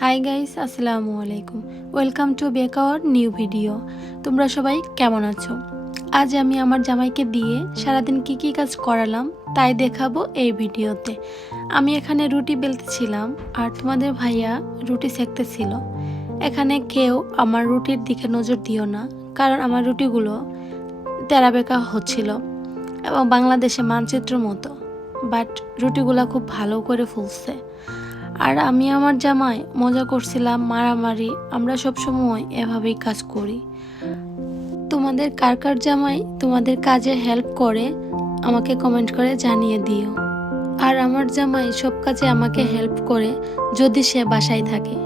Hi guys, আসসালামু আলাইকুম। Welcome to back our new video. তোমরা সবাই কেমন আছো? আজ আমি আমার জামাইকে দিয়ে সারাদিন কি কাজ করালাম তাই দেখাবো এই ভিডিওতে। আমি এখানে রুটি বেলতেছিলাম আর তোমাদের ভাইয়া রুটি সেঁকতেছিল। এখানে কেউ আমার রুটির দিকে নজর দিও না, কারণ আমার রুটিগুলো তেরাবেঁকা হচ্ছিল এবং বাংলাদেশে মানচিত্র মতো, বাট রুটিগুলো খুব ভালো করে ফুলছে। আর আমি আমার জামাই মজা করছিলাম, মারামারি। আমরা সব সময় এভাবেই কাজ করি। তোমাদের কার কার জামাই তোমাদের কাজে হেল্প করে আমাকে কমেন্ট করে জানিয়ে দিও। আর আমার জামাই সব কাজে আমাকে হেল্প করে যদি সে বাসায় থাকে।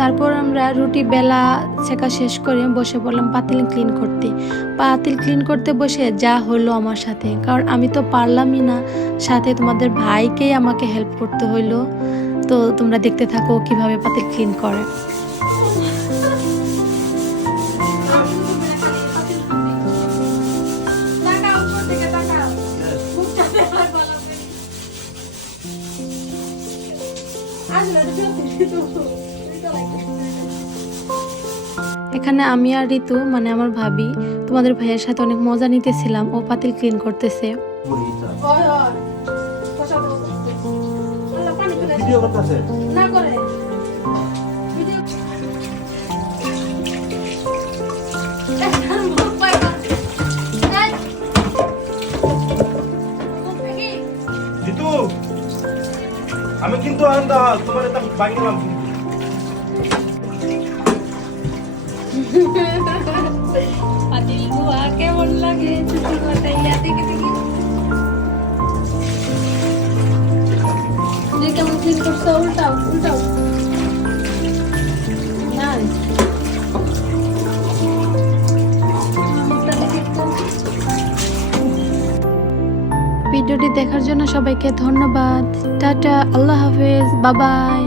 তারপর আমরা রুটি বেলা ছেঁকা শেষ করে বসে পড়লাম পাতিল ক্লিন করতে। পাতিল ক্লিন করতে বসে যা হলো আমার সাথে, কারণ আমি তো পারলামই না, সাথে তোমাদের ভাইকেই আমাকে হেল্প করতে হইলো। তো তোমরা দেখতে থাকো কিভাবে পাতিল ক্লিন করে। এখানে আমি আর ঋতু মানে আমার ভাবি তোমাদের ভাইয়ের সাথে অনেক মজা নিতেছিলাম। ও পাতিল ক্লিন করতেছে। আমি কিন্তু তোমার এটা বাইলাম পাতিল ধোয়া কেমন লাগে কেমন ক্লিন করছো? উল্টাও উল্টাও। ভিডিওটি দেখার জন্য সবাইকে ধন্যবাদ। টাটা, আল্লাহ হাফেজ, বাই বাই।